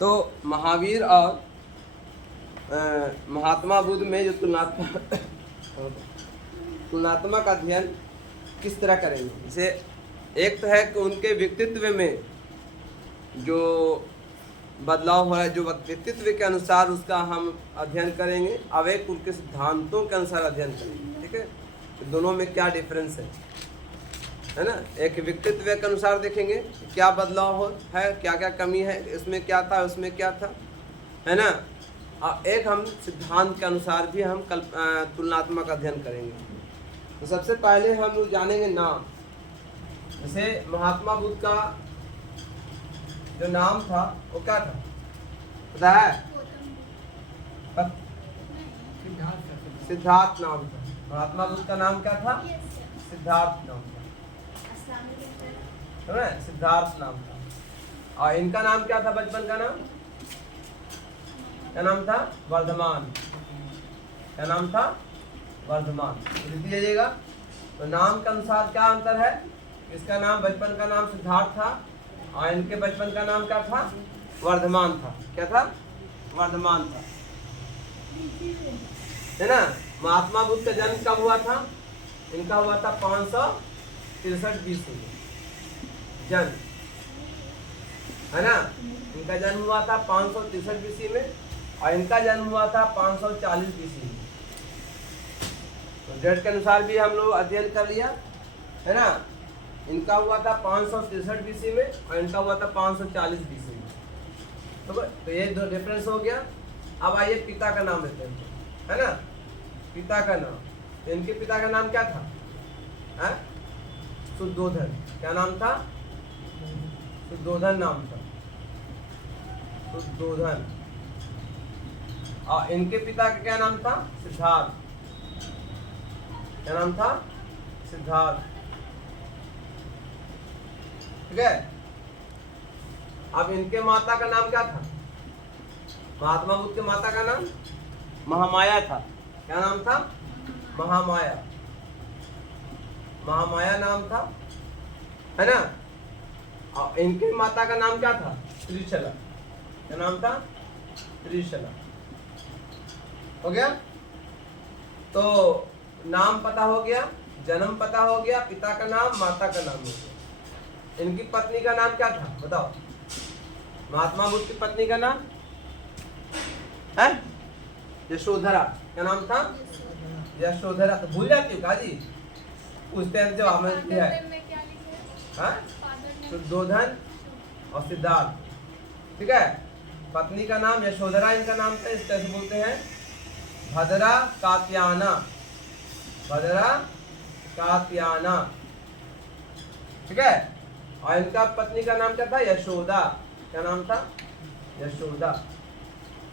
तो महावीर और महात्मा बुद्ध में जो तुलनात्मक अध्ययन किस तरह करेंगे। जैसे एक तो है कि उनके व्यक्तित्व में जो बदलाव हो रहा है, जो व्यक्तित्व के अनुसार उसका हम अध्ययन करेंगे। अब एक उनके सिद्धांतों के अनुसार अध्ययन करेंगे। ठीक है, तो दोनों में क्या डिफरेंस है ना। एक व्यक्तित्व के अनुसार देखेंगे क्या बदलाव हो है, क्या क्या कमी है, इसमें क्या था उसमें क्या था, है ना। और एक हम सिद्धांत के अनुसार भी हम तुलनात्मक अध्ययन करेंगे। तो सबसे पहले हम लोग जानेंगे नाम। जैसे महात्मा बुद्ध का जो नाम था वो क्या था पता है? सिद्धार्थ नाम था। महात्मा बुद्ध का नाम क्या था? सिद्धार्थ नाम था, है ना, सिद्धार्थ नाम था। और इनका नाम क्या था? बचपन का नाम क्या नाम था? वर्धमान। क्या नाम था? वर्धमान। लिख लीजिएगा। तो नाम के अनुसार क्या अंतर है? इसका नाम बचपन का नाम सिद्धार्थ था और इनके बचपन का नाम क्या था? वर्धमान था। क्या था? वर्धमान था, है ना। महात्मा बुद्ध का जन्म कब हुआ था? इनका हुआ था 563 BC में जन्म, है ना। इनका जन्म हुआ था 563 BC में और इनका जन्म हुआ था 540 BC में। तो डेट के अनुसार भी हम लोग अध्ययन कर लिया, है ना। इनका हुआ था 563 BC में और इनका हुआ था 540 BC में। तो ये दो डिफरेंस हो गया। अब आइए पिता का नाम लेते हैं, है ना। पिता का नाम, तो इनके पिता का नाम क्या था? है शुद्धोधन। क्या नाम था? शुद्धोधन नाम था, शुद्धोधन। और इनके पिता का क्या नाम था? सिद्धार्थ। क्या नाम था? सिद्धार्थ। ठीक है। अब इनके माता का नाम क्या था? महात्मा बुद्ध के माता का नाम महामाया था। क्या नाम था? महामाया। महामाया नाम था, है ना। और इनके माता का नाम क्या था? त्रिशला। क्या नाम था? त्रिशला। हो गया। तो नाम पता हो गया, जन्म पता हो गया, पिता का नाम, माता का नाम हो गया। इनकी पत्नी का नाम क्या था बताओ? महात्मा बुद्ध की पत्नी का नाम है यशोधरा। क्या नाम था? यशोधरा। तो भूल जाती हो काजी? पूछते हैं जो हमें क्या है, शुद्धोधन और सिद्धार्थ। ठीक है। पत्नी का नाम यशोधरा इनका नाम था। इस तरह से बोलते हैं भद्रा कात्यायना। भद्रा कात्यायना। ठीक है। और इनका पत्नी का नाम क्या था? यशोदा। क्या नाम था? यशोदा।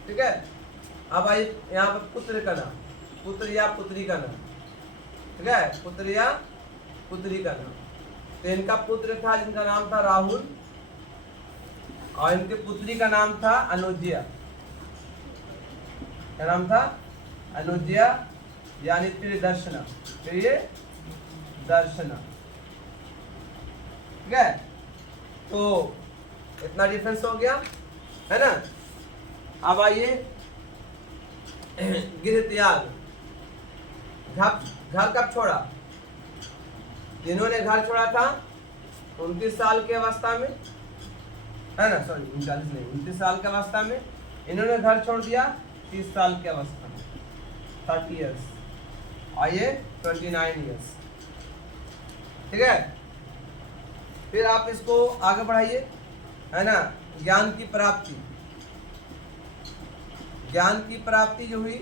ठीक है। अब आई यहाँ पर पुत्र का नाम, पुत्र या पुत्री का नाम। ठीक है, पुत्र या पुत्री का नाम। तो इनका पुत्र था जिनका नाम था राहुल और इनके पुत्री का नाम था अनुज्या। क्या नाम था? अनुज्या, यानी त्रिदर्शना। त्रिदर्शना। ठीक है। तो इतना डिफरेंस हो गया, है ना। अब आइए गृह त्याग। घर कब छोड़ा? जिन्होंने घर छोड़ा था 29 साल की अवस्था में, है ना, सॉरी 39 नहीं, 29 साल की अवस्था में। इन्होंने घर छोड़ दिया 30 साल की अवस्था में, 30 ईयर्स। और ये 29 ईयर्स। ठीक है। फिर आप इसको आगे बढ़ाइए, है ना। ज्ञान की प्राप्ति, ज्ञान की प्राप्ति जो हुई,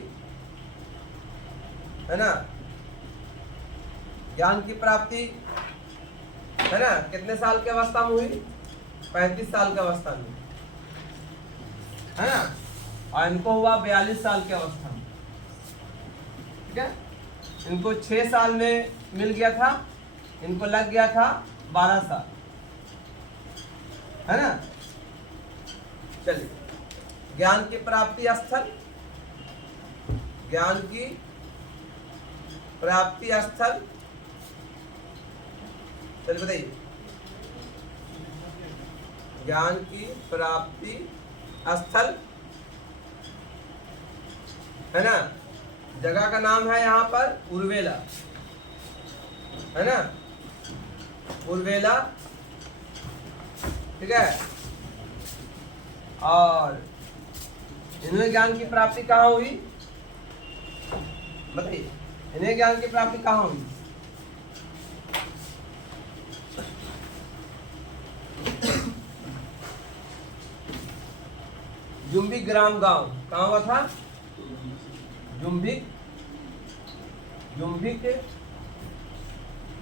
है ना, ज्ञान की प्राप्ति, है ना, कितने साल की अवस्था में हुई? 35 साल की अवस्था में, है ना। और इनको हुआ 42 साल की अवस्था में। ठीक है। इनको 6 साल में मिल गया था, इनको लग गया था 12 साल, है ना। चलिए, ज्ञान की प्राप्ति स्थल, ज्ञान की प्राप्ति स्थल, चलिए बताइए। ज्ञान की प्राप्ति स्थल, है ना। जगह का नाम है यहाँ पर उर्वेला, है ना, उर्वेला, ठीक है। और इन्हें ज्ञान की प्राप्ति कहाँ हुई, बताइए, इन्हें ज्ञान की प्राप्ति कहाँ हुई? जुम्बिक ग्राम गांव कहाँ हुआ था? जुम्बिक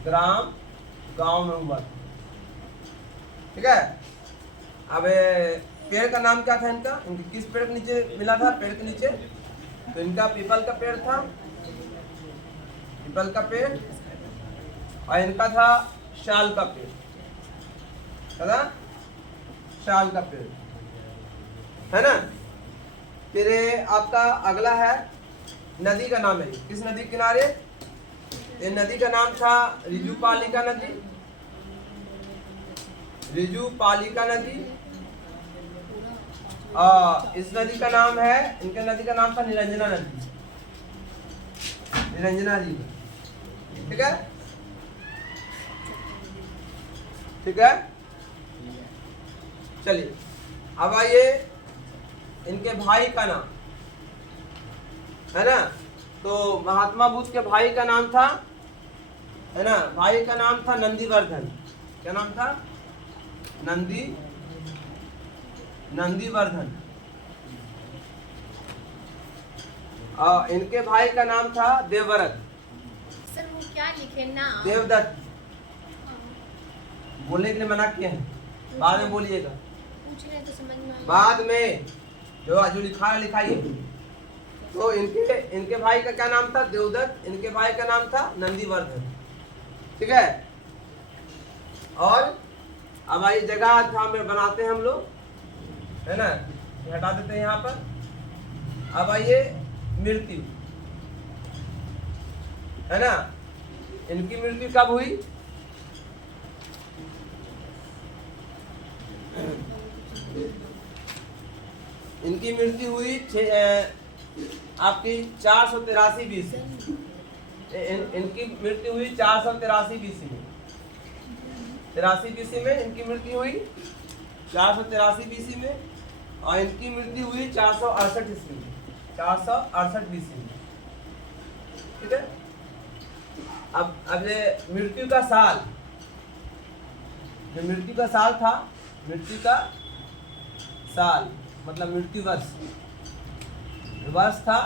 ग्राम गांव में हुआ, ठीक है। अब पेड़ का नाम क्या था इनका? इनके किस पेड़ के नीचे मिला था? पेड़ के नीचे तो इनका पीपल का पेड़ था, पीपल का पेड़, और इनका था शाल का पेड़, है, शाल का पेड़, है ना। फिर आपका अगला है नदी का नाम है, किस नदी के किनारे? ये नदी का नाम था रिजुपालिका नदी, रिजुपालिका नदी। इस नदी का नाम है, इनके नदी का नाम था निरंजना नदी, निरंजना रिवर, ठीक है, ठीक है। चलिए अब आइए इनके भाई का नाम, है ना। तो महात्मा बुद्ध के भाई का नाम था, है ना, भाई का नाम था नंदीवर्धन। क्या नाम था? नंदीवर्धन। और इनके भाई का नाम था देवव्रत। सर वो क्या लिखे ना? देवदत्त। बोलने के लिए मना किए हैं, बाद में बोलिएगा, पूछ रहे तो समझ में बाद में जो लिखा है लिखाइए। तो इनके भाई का क्या नाम था? देवदत्त। इनके भाई का नाम था नंदीवर्धन, ठीक है। और अब आइए जगह जहाँ में बनाते हैं हम लोग, है ना, हटा देते हैं यहाँ पर। अब आइए मृत्यु, है ना। इनकी मृत्यु कब हुई? इनकी मृत्यु हुई आपकी 483 BC। इनकी मृत्यु हुई 483 BC में, 83 BC में इनकी मृत्यु हुई, 483 BC में। और इनकी मृत्यु हुई 468 ईस्वी में, 468 BC में, ठीक है। अब ये मृत्यु का साल, जो मृत्यु का साल था, मृत्यु का साल मतलब मृत्यु वर्ष था,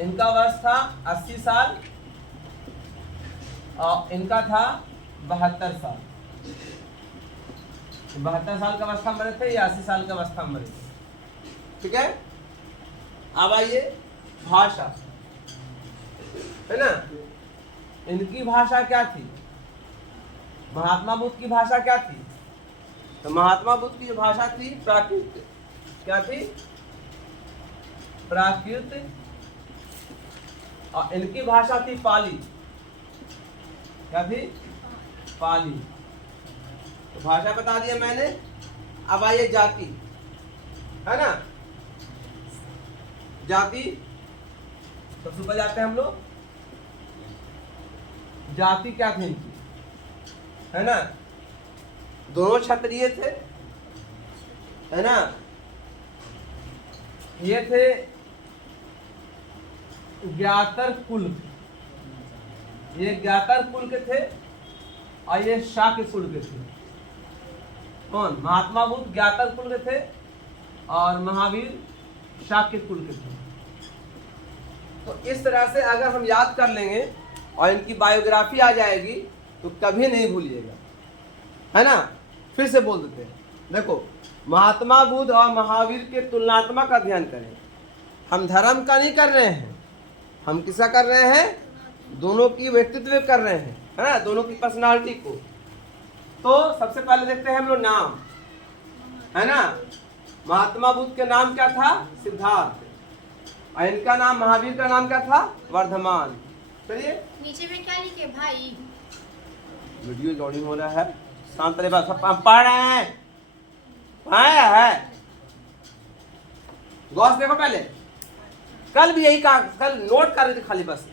इनका वर्ष था 80 साल और इनका था 72 साल। 72 साल का अवस्था में मरे थे या 80 साल का अवस्था में मरे थे, ठीक है। अब आइए भाषा, है ना। इनकी भाषा क्या थी? महात्मा बुद्ध की भाषा क्या थी? तो महात्मा बुद्ध की जो भाषा थी प्राकृत, क्या थी? प्राकृत। और इनकी भाषा थी पाली, क्या थी? पाली। तो भाषा बता दिया मैंने। अब आइए जाति, है ना, जाति सबसे ऊपर जाते हैं हम लोग। जाति क्या थी इनकी, है ना। दोनों क्षत्रिय थे, है ना। ये थे ज्ञातर कुल, ये ज्ञातर कुल के थे और ये शाक्य कुल के थे। कौन? महात्मा बुद्ध ज्ञातर कुल के थे और महावीर शाक्य कुल के थे। तो इस तरह से अगर हम याद कर लेंगे और इनकी बायोग्राफी आ जाएगी तो कभी नहीं भूलिएगा, है ना। फिर से बोल देते हैं, देखो महात्मा बुद्ध और महावीर के तुलनात्मक अध्ययन करें। हम धर्म का नहीं कर रहे हैं, हम किसका कर रहे हैं? दोनों की व्यक्तित्व कर रहे हैं, है ना, दोनों की पर्सनालिटी को। तो सबसे पहले देखते हैं हम लोग नाम, है ना। महात्मा बुद्ध के नाम क्या था? सिद्धार्थ। और इनका नाम, महावीर का नाम क्या था? वर्धमान। चलिए नीचे में क्या लिखे भाई? वीडियो लोडिंग हो रहा है, शांत रहे, बस हम पढ़ रहे हैं, है। गौर से देखो पहले, कल भी यही कहा, कल नोट कर रहे थे खाली बस।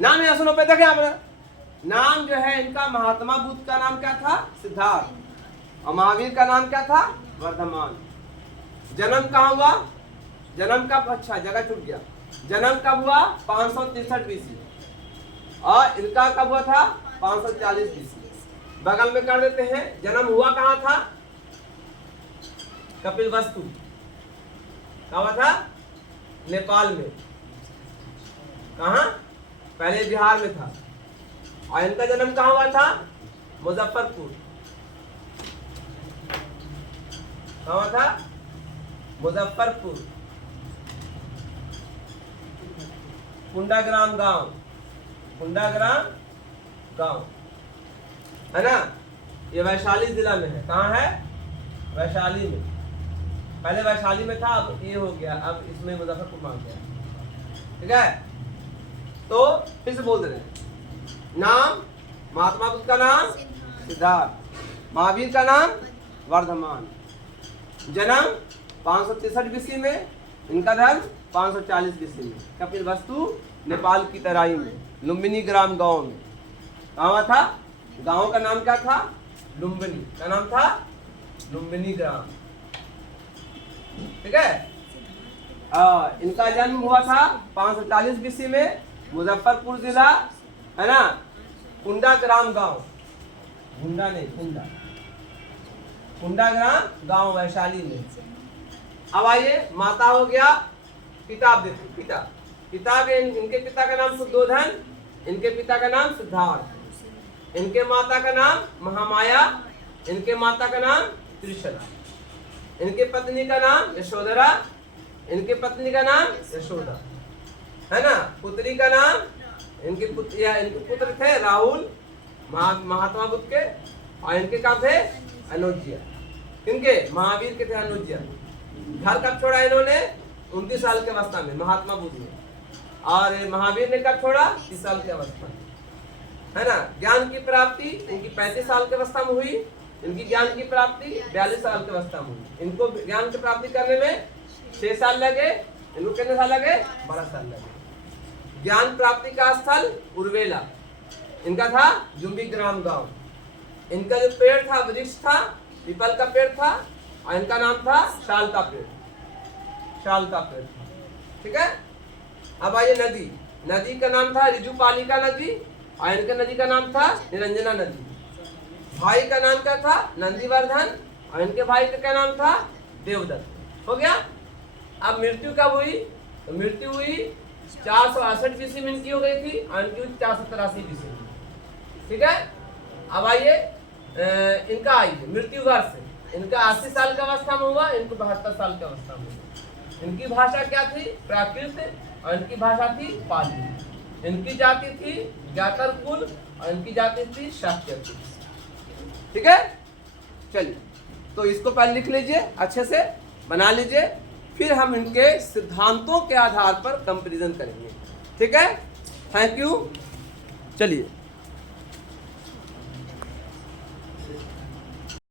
नाम यहाँ सुनो पे, देखे आपने नाम जो है इनका, महात्मा बुद्ध का नाम क्या था? सिद्धार्थ। और महावीर का नाम क्या था? वर्धमान। जन्म कहाँ हुआ? जन्म कब? अच्छा जगह छूट गया। जन्म कब हुआ? 563 बीसी। और इनका कब हुआ था? 540 बीसी। बगल में कर देते हैं। जन्म हुआ कहाँ था? कपिलवस्तु। कहाँ हुआ था? नेपाल में। कहाँ? पहले बिहार में था। और इनका जन्म कहाँ हुआ था? मुजफ्फरपुर। कहाँ हुआ था? मुजफ्फरपुर। कुंडाग्राम गांव, कुंडाग्राम गांव है ना, ये वैशाली जिला में है। कहाँ है? वैशाली में। पहले वैशाली में था, अब ये हो गया, अब इसमें मुजफ्फरपुर मान गया। ठीक है, तो फिर से बोल रहे हैं। नाम महात्मा बुद्ध का नाम सिद्धार्थ, महावीर का नाम वर्धमान। जन्म 563 बीसी में, इनका धर्म 540 बीसी में। कपिलवस्तु नेपाल की तराई में, लुम्बिनी ग्राम गांव में। कहाँ हुआ था? गांव का नाम क्या था? लुम्बिनी। का नाम था? लुम्बिनी ग्राम। ठीक है, इनका जन्म हुआ था 540 बीसी में, मुजफ्फरपुर जिला है ना, कुंडाग्राम गांव, गुंडा नहीं कुंडा, कुंडाग्राम गांव वैशाली में। अब आइए, माता हो गया, पिता आप देखो, पिता, पिता के इनके पिता का नाम शुद्धोधन, इनके पिता का नाम सिद्धार्थ, इनके माता का नाम महामाया, इनके माता का नाम त्रिशला, इनके पत्नी का नाम यशोधरा, इनके पत्नी का नाम यशोदा है ना। पुत्री का नाम, इनके पुत्र थे राहुल, महात्मा बुद्ध के, और इनके क्या थे? अनुज्या। इनके महावीर के थे अनुज्या। घर कब छोड़ा इन्होंने? 29 साल के अवस्था में, महात्मा बुद्ध ने। और महावीर ने कब छोड़ा? 30 साल की अवस्था में, है ना। ज्ञान की प्राप्ति इनकी 35 साल की अवस्था में हुई, इनकी ज्ञान की प्राप्ति 42 साल की अवस्था में हुई। इनको ज्ञान की प्राप्ति करने में 6 साल लगे, इनको कितने साल लगे? 12 साल लगे। ज्ञान प्राप्ति का स्थल उर्वेला, इनका था जुम्बी ग्राम गांव। इनका जो पेड़ था, वृक्ष था, पीपल का पेड़ था, और इनका नाम था शाल का पेड़, शाल का पेड़। ठीक है, अब आइए नदी, नदी का नाम था ऋजुपालिका नदी, और इनके नदी का नाम था निरंजना नदी। भाई का नाम क्या था? नंदीवर्धन, और इनके भाई का क्या नाम था? देवदत्त। हो गया। अब मृत्यु कब हुई? तो मृत्यु हुई 468 बीसी में इनकी हो गई थी, और इनकी 483 बीसी में। ठीक है, अब आइए इनका, आइए मृत्यु वर्ष, इनका 80 साल का अवस्था में हुआ, इनको 72 साल की अवस्था में हुआ। इनकी भाषा क्या थी? प्राकृत, और इनकी भाषा थी पाली। इनकी जाति थी ज्ञातर कुल, और इनकी जाति थी शाक्य कुल। ठीक है, चलिए, तो इसको पहले लिख लीजिए, अच्छे से बना लीजिए, फिर हम इनके सिद्धांतों के आधार पर कंपैरिजन करेंगे। ठीक है, थैंक यू। चलिए।